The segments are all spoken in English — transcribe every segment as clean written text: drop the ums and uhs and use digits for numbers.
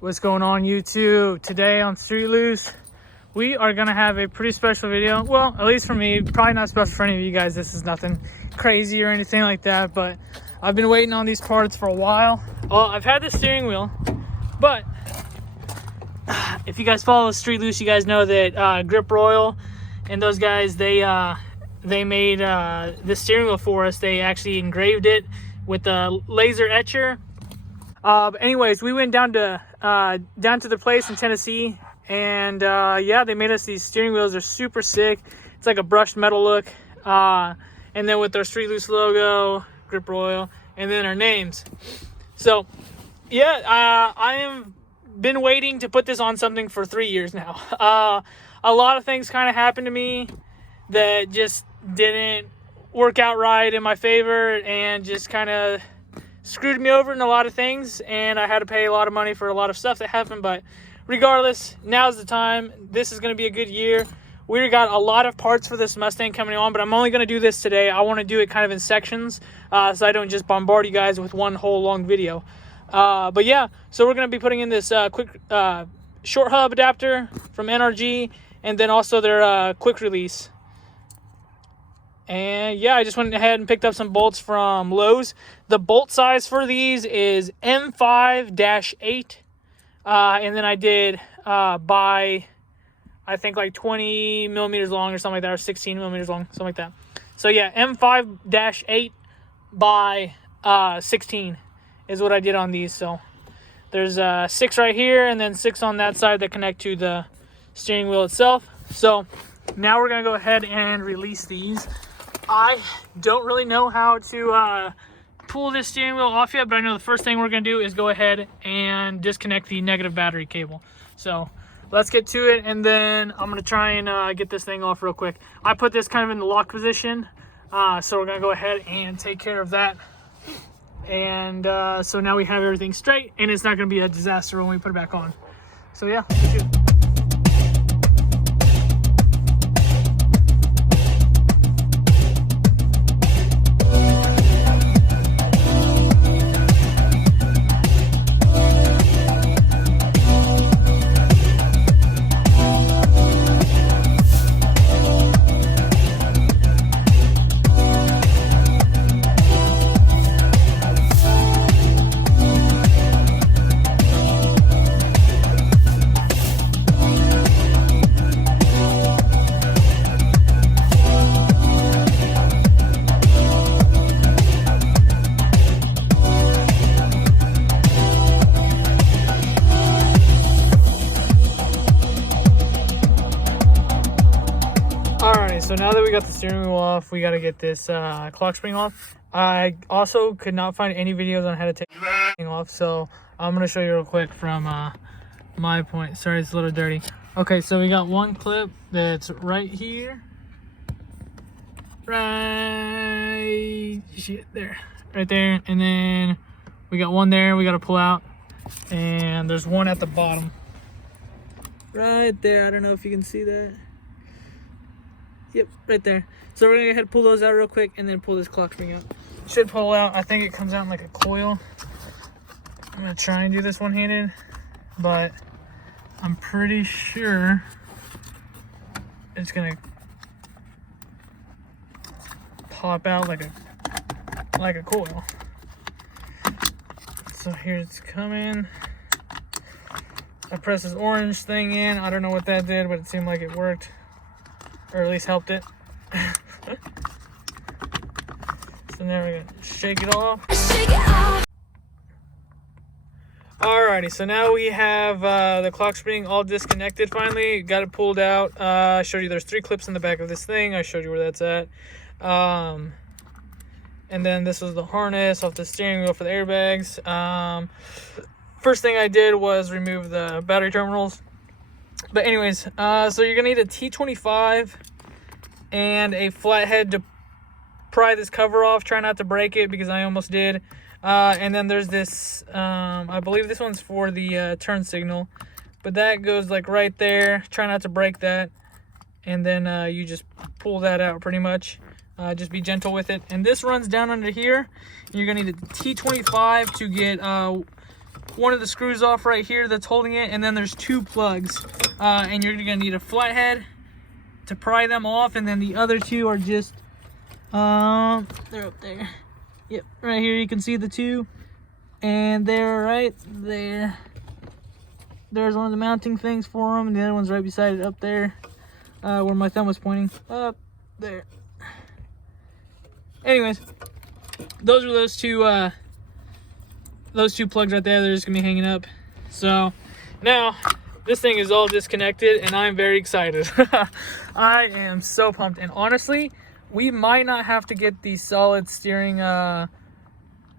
What's going on, YouTube? Today on Street Loose, we are gonna have a pretty special video. Well, at least for me, probably not special for any of you guys. This is nothing crazy or anything like that, but I've been waiting on these parts for a while. Well, I've had the steering wheel, but if you guys follow Street Loose, you guys know that Grip Royal and those guys, they made the steering wheel for us. They actually engraved it with a laser etcher. But anyways, we went down to the place in Tennessee, and yeah, they made us these steering wheels. They're super sick. It's like a brushed metal look, and then with our Street Loose logo, Grip Royal, and then our names. So yeah, I have been waiting to put this on something for 3 years now. A lot of things kind of happened to me that just didn't work out right in my favor, and just kind of screwed me over in a lot of things, and I had to pay a lot of money for a lot of stuff that happened. But regardless, now's the time. This is going to be a good year. We got a lot of parts for this Mustang coming on, but I'm only going to do this today. I want to do it kind of in sections, so I don't just bombard you guys with one whole long video. But yeah, so we're going to be putting in this quick short hub adapter from NRG, and then also their quick release. And yeah, I just went ahead and picked up some bolts from Lowe's. The bolt size for these is M5-8. And then I did by, I think, like 20 millimeters long or something like that, or 16 millimeters long, something like that. So yeah, M5-8 by 16 is what I did on these. So there's 6 right here, and then 6 on that side that connect to the steering wheel itself. So now we're going to go ahead and release these. I don't really know how to pull this steering wheel off yet, but I know the first thing we're going to do is go ahead and disconnect the negative battery cable. So let's get to it, and then I'm going to try and get this thing off real quick. I put this kind of in the lock position, so we're going to go ahead and take care of that. And so now we have everything straight, and it's not going to be a disaster when we put it back on. So yeah, let's shoot. So now that we got the steering wheel off, we got to get this clock spring off. I also could not find any videos on how to take it off, so I'm going to show you real quick from my point. Sorry, it's a little dirty. Okay, so we got one clip that's right here. Right there. Right there. And then we got one there we got to pull out. And there's one at the bottom. Right there. I don't know if you can see that. Yep, right there. So we're gonna go ahead and pull those out real quick, and then pull this clock spring out. Should pull out. I think it comes out in like a coil. I'm gonna try and do this one-handed, but I'm pretty sure it's gonna pop out like a coil. So here it's coming. I pressed this orange thing in. I don't know what that did, but it seemed like it worked. Or at least helped it. So now we're gonna shake it off. Alrighty, so now we have the clock spring all disconnected finally. Got it pulled out. I showed you there's 3 clips in the back of this thing. I showed you where that's at. And then this was the harness off the steering wheel for the airbags. First thing I did was remove the battery terminals. But anyways, so you're gonna need a T25 and a flathead to pry this cover off. Try not to break it, because I almost did. And then there's this, I believe this one's for the turn signal, but that goes like right there. Try not to break that. And then you just pull that out pretty much. Just be gentle with it. And this runs down under here. You're gonna need a T25 to get one of the screws off right here that's holding it, and then there's 2 plugs. And you're gonna need a flathead to pry them off, and then the other 2 are just they're up there. Yep, right here you can see the 2, and they're right there. There's one of the mounting things for them, and the other one's right beside it up there, where my thumb was pointing, up there. Anyways, those are those two plugs right there. They're just gonna be hanging up. So now this thing is all disconnected, and I'm very excited. I am so pumped, and honestly, we might not have to get the solid steering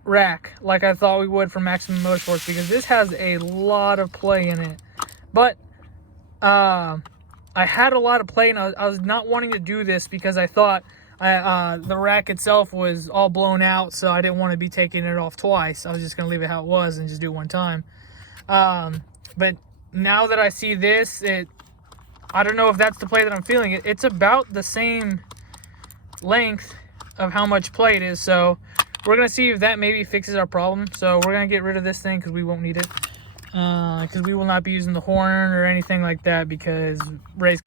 rack like I thought we would for Maximum Motorsports, because this has a lot of play in it. But I had a lot of play, and I was not wanting to do this because I thought the rack itself was all blown out, so I didn't want to be taking it off twice. I was just gonna leave it how it was and just do it one time. But now that I see this, I don't know if that's the play that I'm feeling. It's about the same length of how much play it is, so we're gonna see if that maybe fixes our problem. So we're gonna get rid of this thing because we won't need it, because we will not be using the horn or anything like that, because Ray's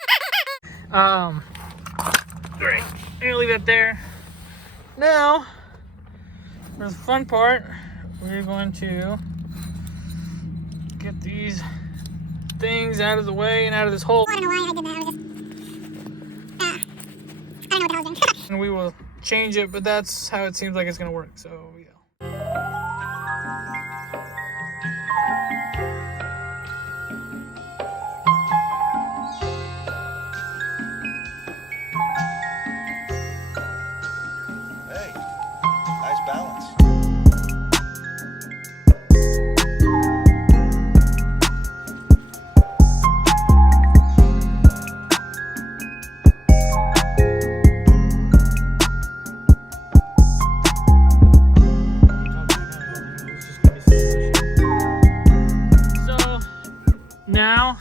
great. I'm gonna leave it there. Now for the fun part, we're going to get these things out of the way and out of this hole. I don't know why I did that. I was just I don't know what the hell I was doing. And we will change it, but that's how it seems like it's gonna work. So yeah. Hey, nice balance. Now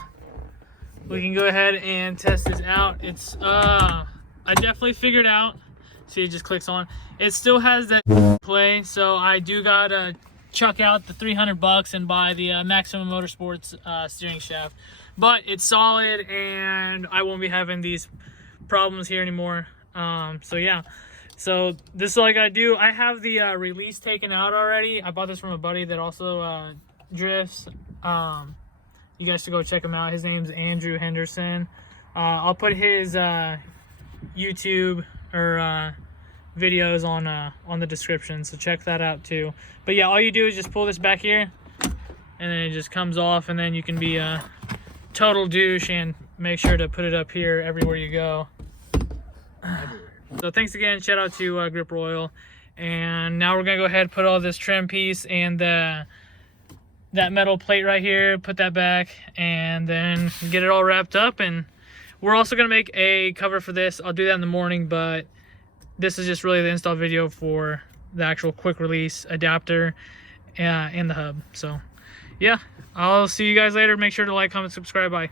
we can go ahead and test this out. It's I definitely figured out, see, it just clicks on. It still has that play, so I do gotta chuck out the $300 and buy the Maximum Motorsports steering shaft. But it's solid, and I won't be having these problems here anymore. So yeah, so this is all I gotta do. I have the release taken out already. I bought this from a buddy that also drifts. You guys should go check him out. His name's Andrew Henderson. I'll put his YouTube or videos on the description, so check that out too. But yeah, all you do is just pull this back here, and then it just comes off, and then you can be a total douche and make sure to put it up here everywhere you go. So thanks again. Shout out to Grip Royal. And now we're gonna go ahead and put all this trim piece and that metal plate right here, put that back, and then get it all wrapped up. And we're also gonna make a cover for this. I'll do that in the morning, but this is just really the install video for the actual quick release adapter and the hub. So yeah, I'll see you guys later. Make sure to like, comment, subscribe. Bye.